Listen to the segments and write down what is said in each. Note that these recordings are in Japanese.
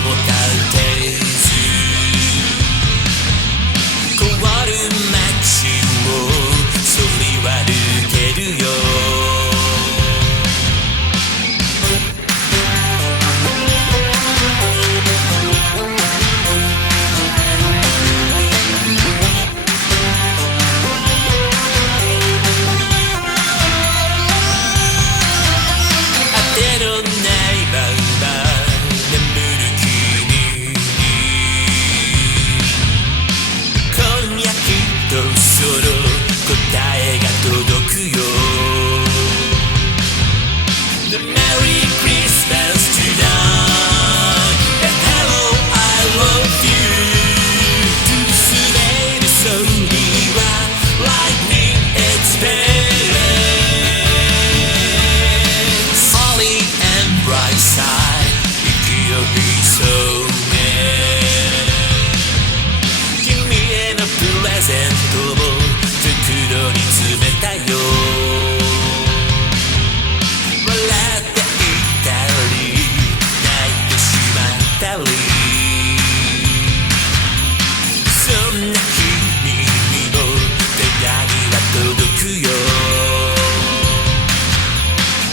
も立てず壊る街をそりは抜けるよその答えが届くよ The Merry Christmas tonight And hello I love you トゥースデイのソニーは Lightning Express Holly and bright side 勢いそうね君へのプレゼント袋に詰めたよ笑っていたり泣いてしまったりそんな君にも手紙は届くよ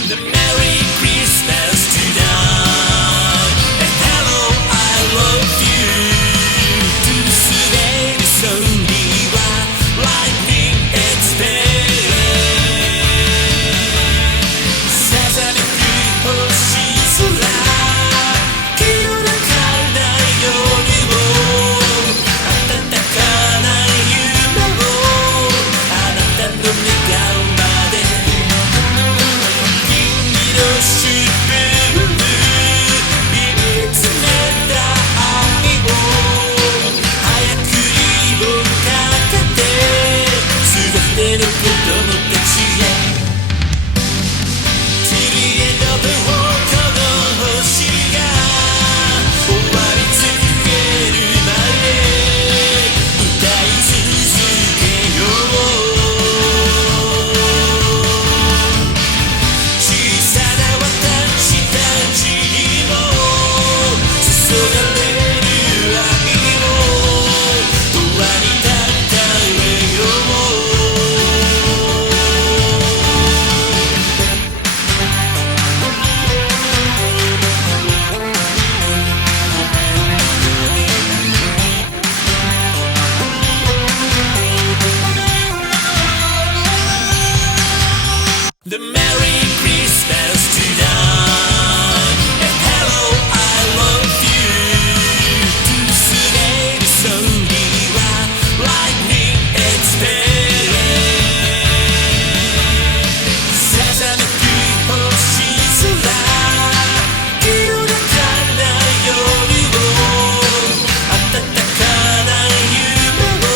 The Merry Christmas tonight And hello I love you トゥースデイのソニーは Lightning The Merry Christmas tonight And hello I love you トゥースデイのソニーは Lightning Express さざめく星空清らかな夜を暖かな夢を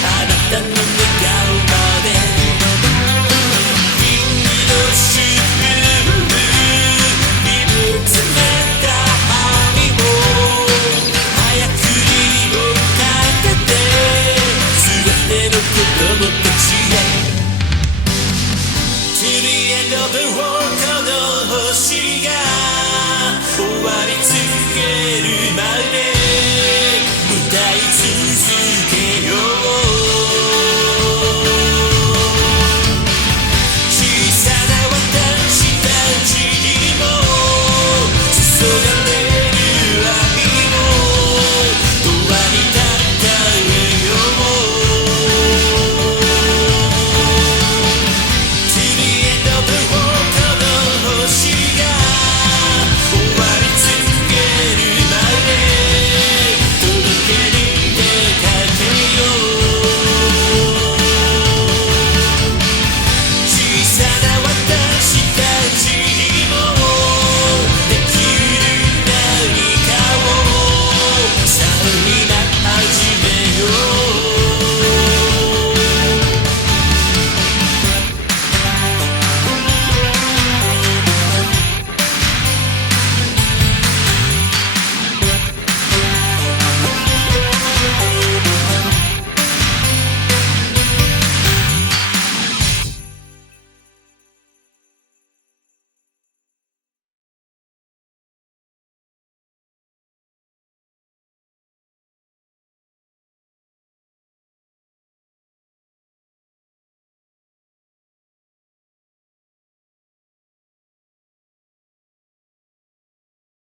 あなたの願うまでTo the end of the world